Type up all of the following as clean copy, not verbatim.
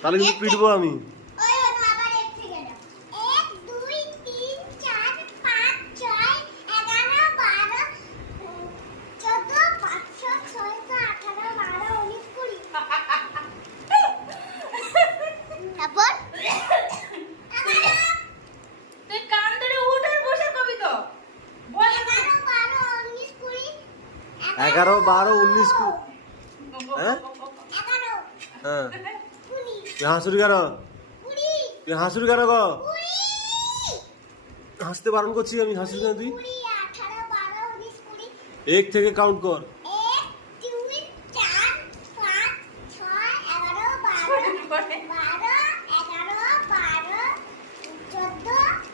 তাহলে কিন্তু পিটবো আমি। তুই কান ধরে উঠ আর বসে কবি তো বল 11, 12, 19 হ্যাঁ হ্যাঁ তুই হাসুরি কেন? তুই হাসুরি কেন গো? হাসতে বারণ করছি আমি, হাসুরি কেন তুই? 1 থেকে কাউন্ট কর।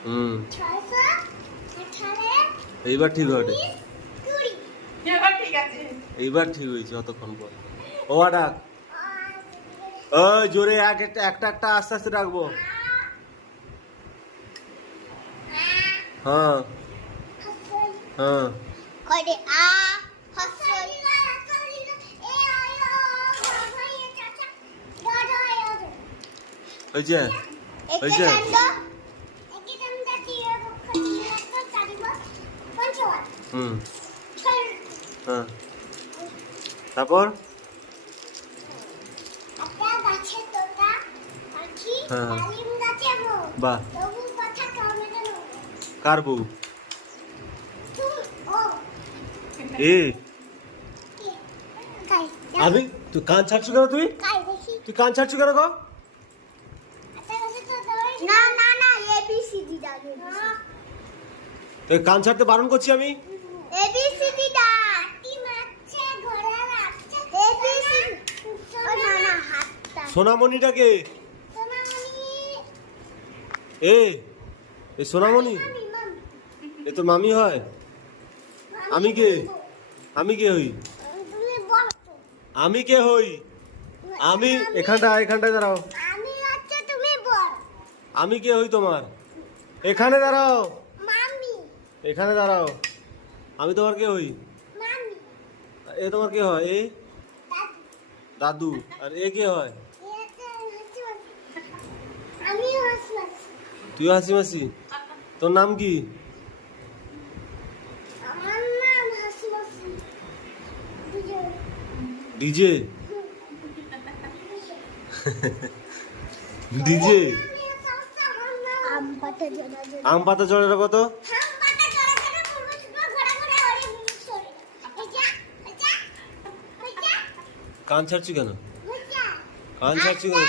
হুম এইবার ঠিক হবে, এবার ঠিক আছে এইবার ঠিক হয়েছে অতক্ষণ পর। ও ডাক, ওই জোরে একটা একটা আস্তে আস্তে ডাকবো। হ্যাঁ হ্যাঁ হয়েছে হয়েছে। হুম হ্যাঁ তারপর হ্যাঁ বাহ, কার বউ? এ আমি তুই কান ছাড়ছু কেন? তুই তুই কান ছাড়ছু কেন গো? তুই কান ছাড়তে বারণ করছি আমি। সোনামণিটাকে এ এ সোনামণি, এ তো মামি হয়। আমি কে? আমি কে হই? আমি কে হই? আমি এখানটায় দাঁড়াও। আমি কে হই তোমার? এখানে দাঁড়াও, এখানে দাঁড়াও। আমি তোমার কে হই? এ তোমার কে হয়? এ দাদু। আর এ কে হয়? তুই হাসি মাসি। তোর নাম কি? ডিজে। ডিজে। আম পাতা জলের কত? কান ছাড়ছি কেন? কান ছাড়ছি কেন?